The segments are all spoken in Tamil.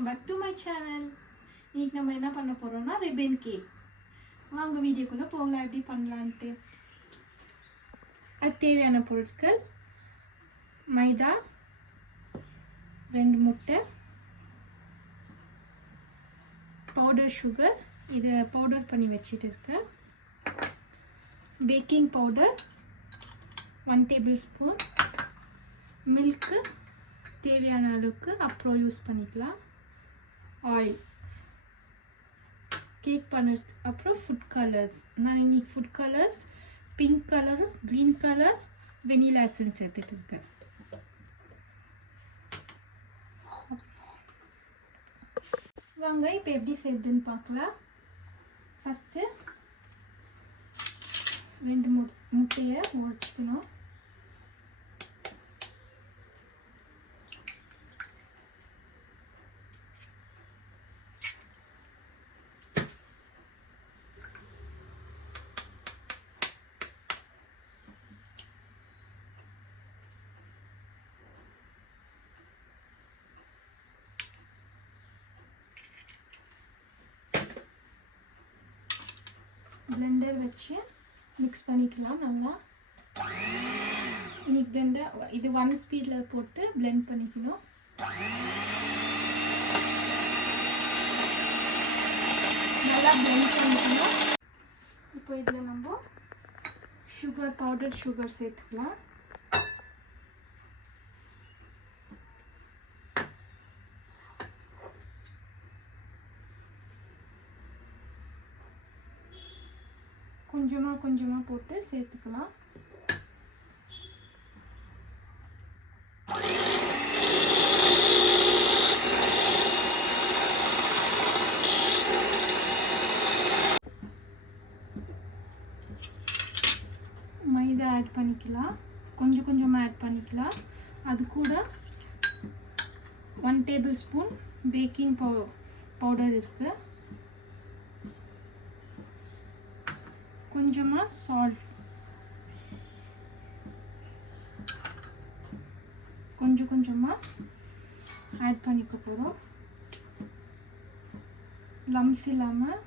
Welcome back to my channel. இன்னைக்கு நம்ம என்ன பண்ண போகிறோம்னா ரிப்பன் கேக். வாங்க வீடியோக்குள்ளே போகலாம் எப்படி பண்ணலான்ட்டு. அது தேவையான பொருட்கள்: மைதா 2 முட்டை, பவுடர் சுகர், இதை பவுடர் பண்ணி வச்சுட்டு இருக்கேன், baking powder 1 table spoon, milk தேவையான அளவுக்கு அப்புறம் யூஸ் பண்ணிக்கலாம், ஆயில், கேக் பண்ணுறது அப்புறம் ஃபுட் கலர்ஸ். நான் இன்னைக்கு food colours pink colour, green colour, vanilla essence சேர்த்துட்டு இருக்கேன். வாங்க இப்போ எப்படி செய்யுதுன்னு பார்க்கலாம். ஃபஸ்ட்டு 2 முட்டையை உடைச்சிக்கணும். பிளெண்டர் வச்சு மிக்ஸ் பண்ணிக்கலாம் நல்லா. இன்னைக்கு பிளெண்டர் இது 1 ஸ்பீடில் போட்டு பிளெண்ட் பண்ணிக்கணும். நல்லா பிளெண்ட் பண்ணிக்கணும். இப்போ இதில் நம்ம சுகர், பவுடர் சுகர் சேர்த்துக்கலாம். கொஞ்சமாக போட்டு சேர்த்துக்கலாம். மைதா ஆட் பண்ணிக்கலாம், கொஞ்சமாக ஆட் பண்ணிக்கலாம். அது கூட 1 டேபிள் ஸ்பூன் பேக்கிங் பவுடர் இருக்குது, கொஞ்சமாக சால்ட், கொஞ்சமாக ஆட் பண்ணிக்க போகிறோம். லம்ஸ் இல்லாமல்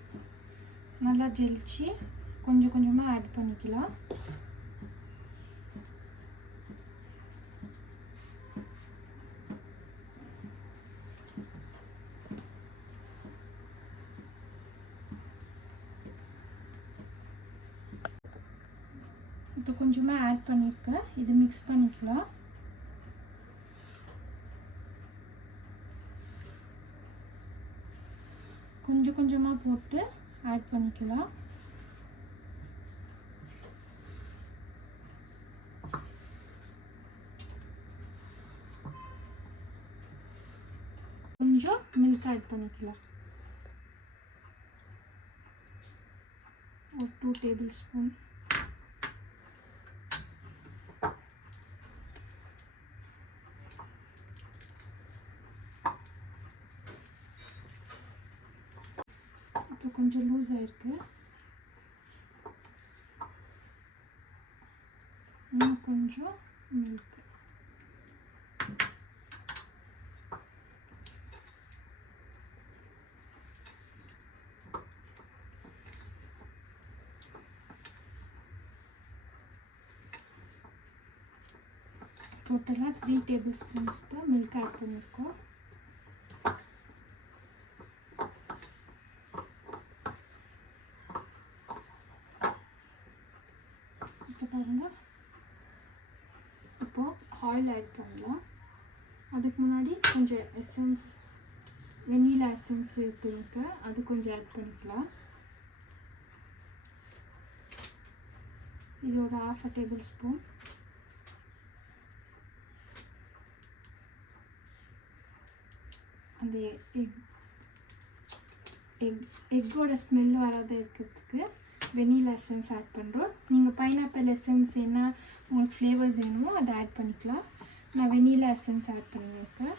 நல்லா ஜெலிச்சு கொஞ்சமாக ஆட் பண்ணிக்கலாம். இப்போ கொஞ்சமாக ஆட் பண்ணியிருக்கேன், இது மிக்ஸ் பண்ணிக்கலாம். கொஞ்சமாக போட்டு ஆட் பண்ணிக்கலாம். கொஞ்சம் மில்க் ஆட் பண்ணிக்கலாம், ஒரு 2 டேபிள் ஸ்பூன். இப்போ கொஞ்சம் லூஸ் ஆயிருக்கு, இன்னும் கொஞ்சம் மில்க். டோட்டலாக 3 டேபிள் ஸ்பூன்ஸ் தான் மில்க் ஆட் பண்ணியிருக்கோம். இப்போ பாருங்கள், இப்போது ஆயில் ஆட் பண்ணலாம். அதுக்கு முன்னாடி கொஞ்சம் எசன்ஸ், வெனிலா எசன்ஸ் எடுத்துருக்கேன், அது கொஞ்சம் ஆட் பண்ணிக்கலாம். இது ஒரு 1/2 டேபிள் ஸ்பூன். அந்த எக்கோட ஸ்மெல் வராத இருக்கிறதுக்கு வெனிலா எசன்ஸ் ஆட் பண்ணுறோம். நீங்கள் பைனாப்பிள் எசன்ஸ் என்ன உங்களுக்கு ஃப்ளேவர்ஸ் வேணுமோ அதை ஆட் பண்ணிக்கலாம். நான் வெனிலா எசன்ஸ் ஆட் பண்ணியிருக்கேன்.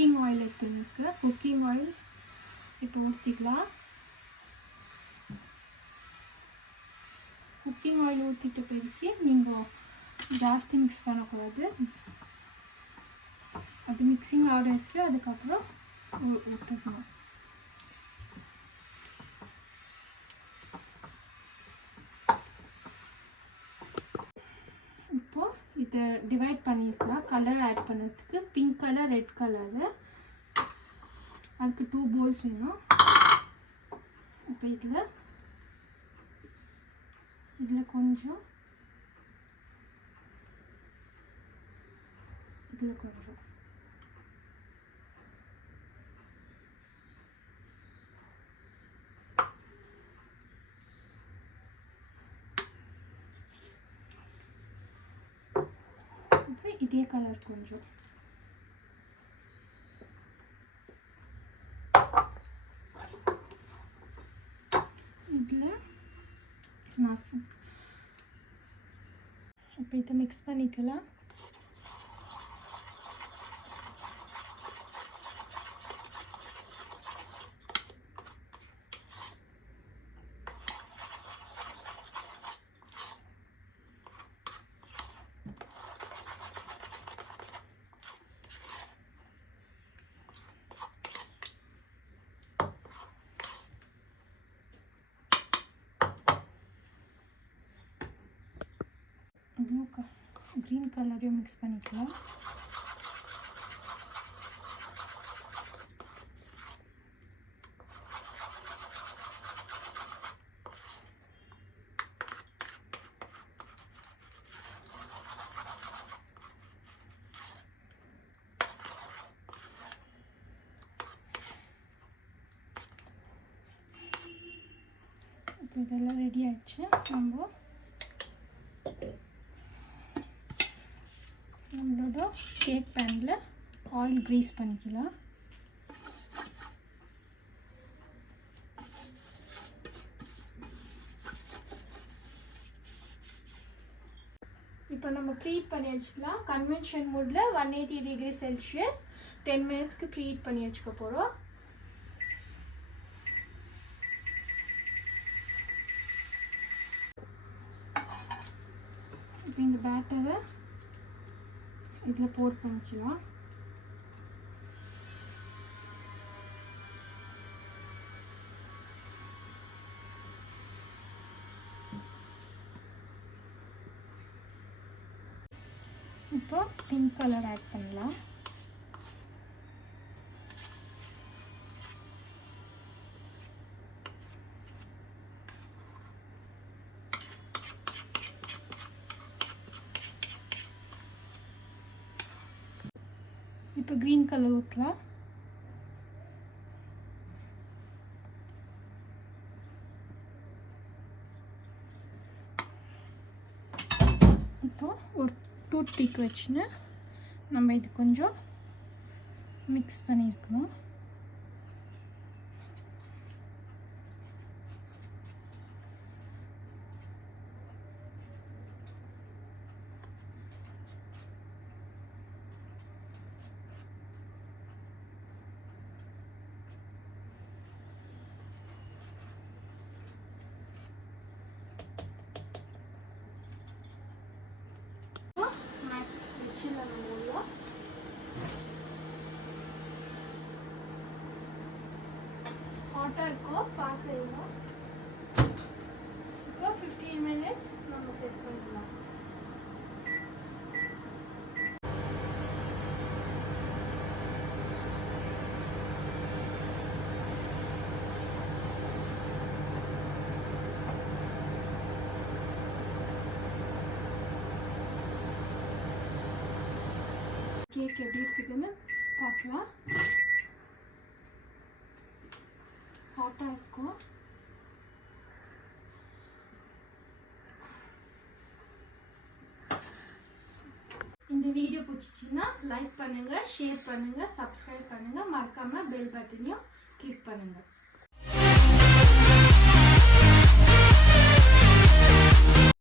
குக்கிங் ஆயில் எடுத்துருக்கு. குக்கிங் ஆயில் இப்போ ஊற்றிக்கலாம். குக்கிங் ஆயில் ஊற்றிட்ட பிறகு நீங்கள் ஜாஸ்தி மிக்ஸ் பண்ணக்கூடாது. அது மிக்சிங் ஆட இருக்கு. அதுக்கப்புறம் விட்டுக்கணும். இப்போது இதை டிவைட் பண்ணியிருக்கலாம். கலர் ஆட் பண்ணுறதுக்கு பிங்க் கலர், ரெட் கலரு. அதுக்கு 2 பவுல்ஸ் வேணும். இப்போ இதில் கொஞ்சம், இதில் கொஞ்சம். இப்போ இதே கலர் கொஞ்சம். இதில் நான் இப்போ இதை மிக்ஸ் பண்ணிக்கலாம். ப்ளூ க்ரீன் கலரையும் மிக்ஸ் பண்ணிக்கலாம். இப்போ இதெல்லாம் ரெடி ஆயிடுச்சு. நம்மளோட கேக் பேனில் ஆயில் க்ரீஸ் பண்ணிக்கலாம். இப்போ நம்ம ப்ரீஹீட் பண்ணி வச்சுக்கலாம். கன்வென்ஷன் மோடில் 180 டிகிரி செல்சியஸ் 10 மினிட்ஸ்க்கு ப்ரீஹீட் பண்ணி வச்சுக்க போகிறோம். இப்போ இந்த பேட்டரை இதில் போர் பண்ணிக்கலாம். இப்போ பிங்க் கலர் ஆட் பண்ணலாம். இப்போ க்ரீன் கலர் ஊற்றலாம். இப்போ ஒரு டூத் பிக் வச்சுன்னு நம்ம இது கொஞ்சம் மிக்ஸ் பண்ணியிருக்கணும். ஹாட்டாக இருக்கும் பார்த்துக்கலாம். இப்போ 15 மினிட்ஸ் நம்ம செட் பண்ணிக்கலாம். கேக் எப்படி இருக்குதுன்னு பார்க்கலாம். ஹாட்டாக இருக்கும். இந்த வீடியோ பிடிச்சிச்சின்னா லைக் பண்ணுங்கள், ஷேர் பண்ணுங்கள், சப்ஸ்கிரைப் பண்ணுங்கள். மறக்காமல் பெல் பட்டனையும் கிளிக் பண்ணுங்கள்.